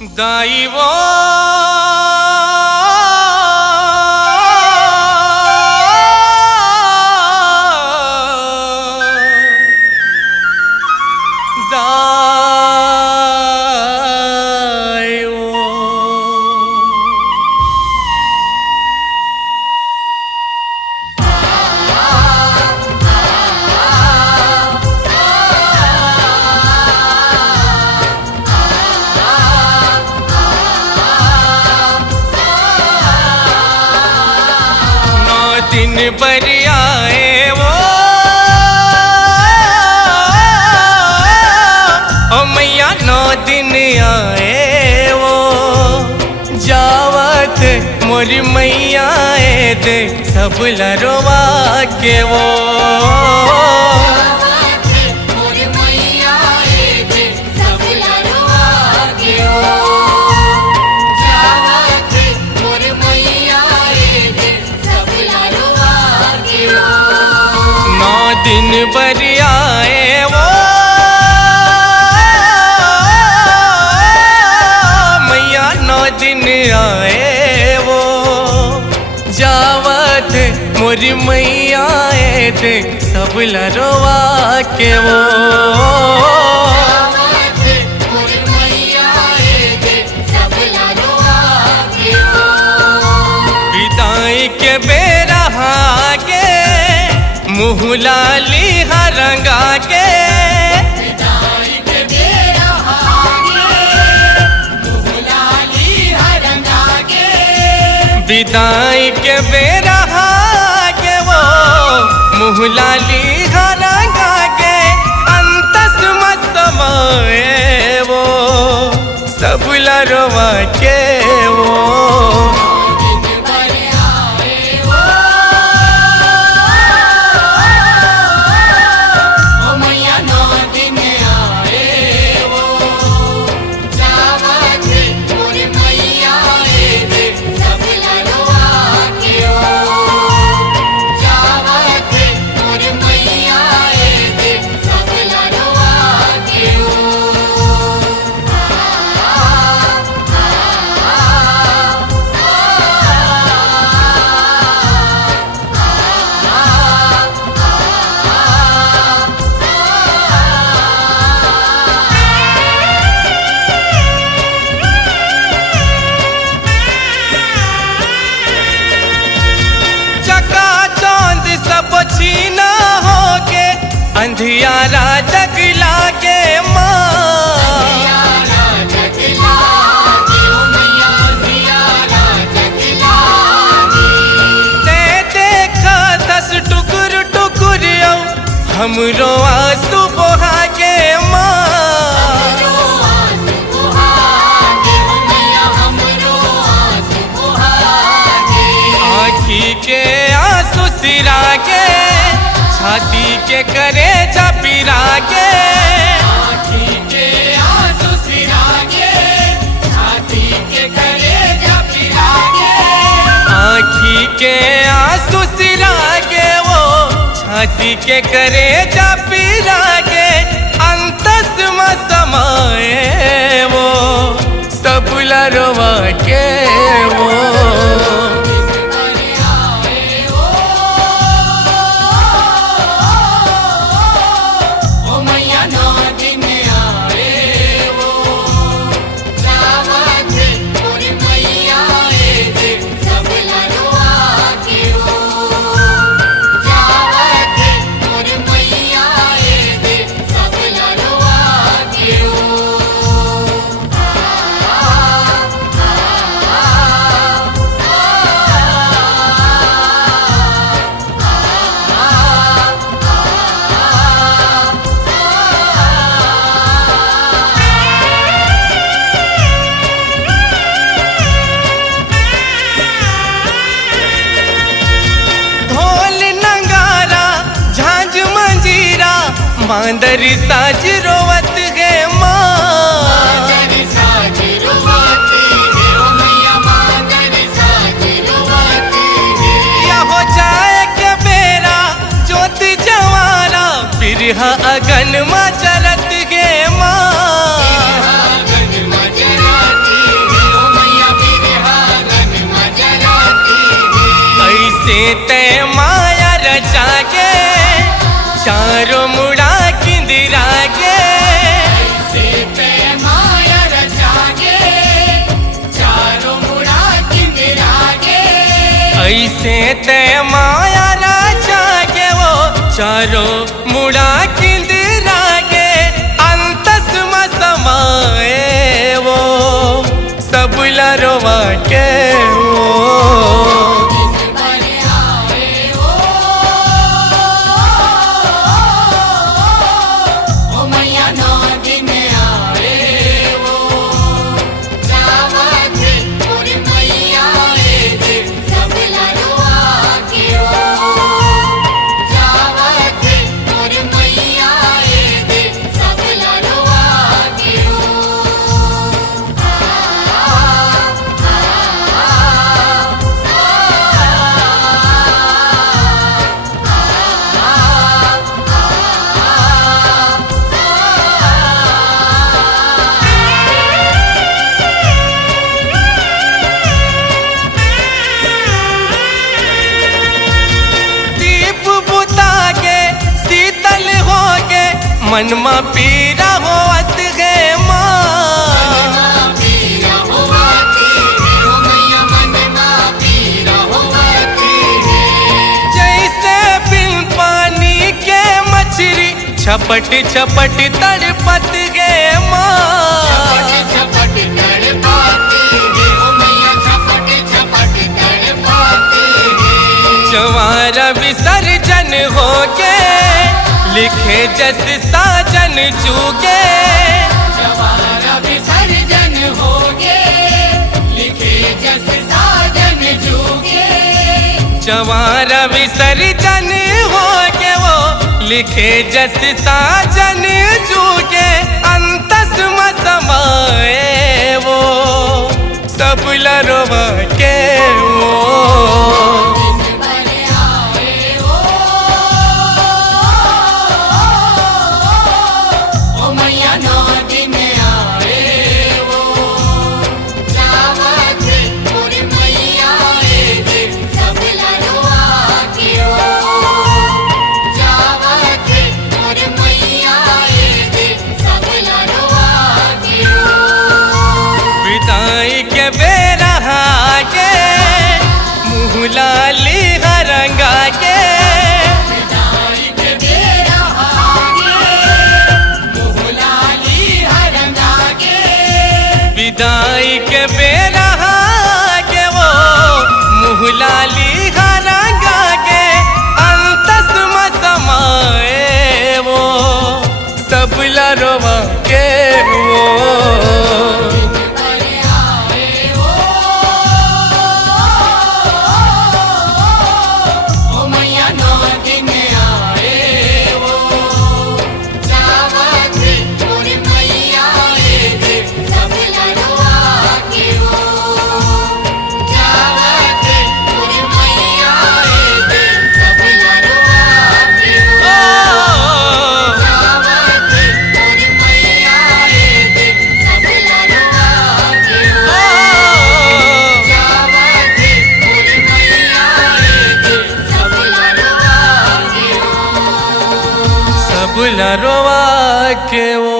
दाई वो दिन पर आए वो ओ मैया 9 दिन आए वो जावत मोरी मैया दे सब लरवा के वो दिन भर आए वो मैया 9 दिन आए वो जावत मोरी मैया दे सब लरवा के वो विदाई के बेरा के मुँह लाली रंगा के विदाई के बेरा के वो मुँह लाली रंगा के अंतस मत समाए वो सब लरवा के वो छीना होके अंधियारा जगला के ते देखा 10 टुकुर टुकुर हमरो आंसू बहा के आँखी के आंसू सिरा के छाती के करे जा पिरा के आँखी के आंसू सिरा के छाती के करे जा पिरा के आँखी के आंसू सिरा के वो छाती के करे जा पिरा के अंतस में समाए वो सब लरवा के वो मांदरी साज रोवत है या हो जाए के बेरा जोत जवाना बिरहा अगन में चलत गे माँ ऐसे ते माया रचागे चारों मुड़ा किंदिरागे ऐसे ते माया रचागे चारों मुड़ा किंदिरागे ऐसे ते माया रचागे वो चारों मुड़ा किंदिरागे अंतस में समाए वो सब लरवा के वो मन में पीरा होवत गे जैसे बिन पानी के मछली छपट छपट तड़पत गे जवारा विसर्जन हो गे लिखे जस साजन चूगे जवारा विसर्जन होगे लिखे जस साजन चूगे जवारा विसर्जन होगे वो लिखे जस साजन चूगे अंतस में समाए वो सब लरवा के वो लाली हरंगा के विदाई के बेरा आगे मुहलाली हरंगा के विदाई के बेरा के वो मुहलाली हरंगा के अंतस में समाए वो सब लरवा के वो लरवा के वो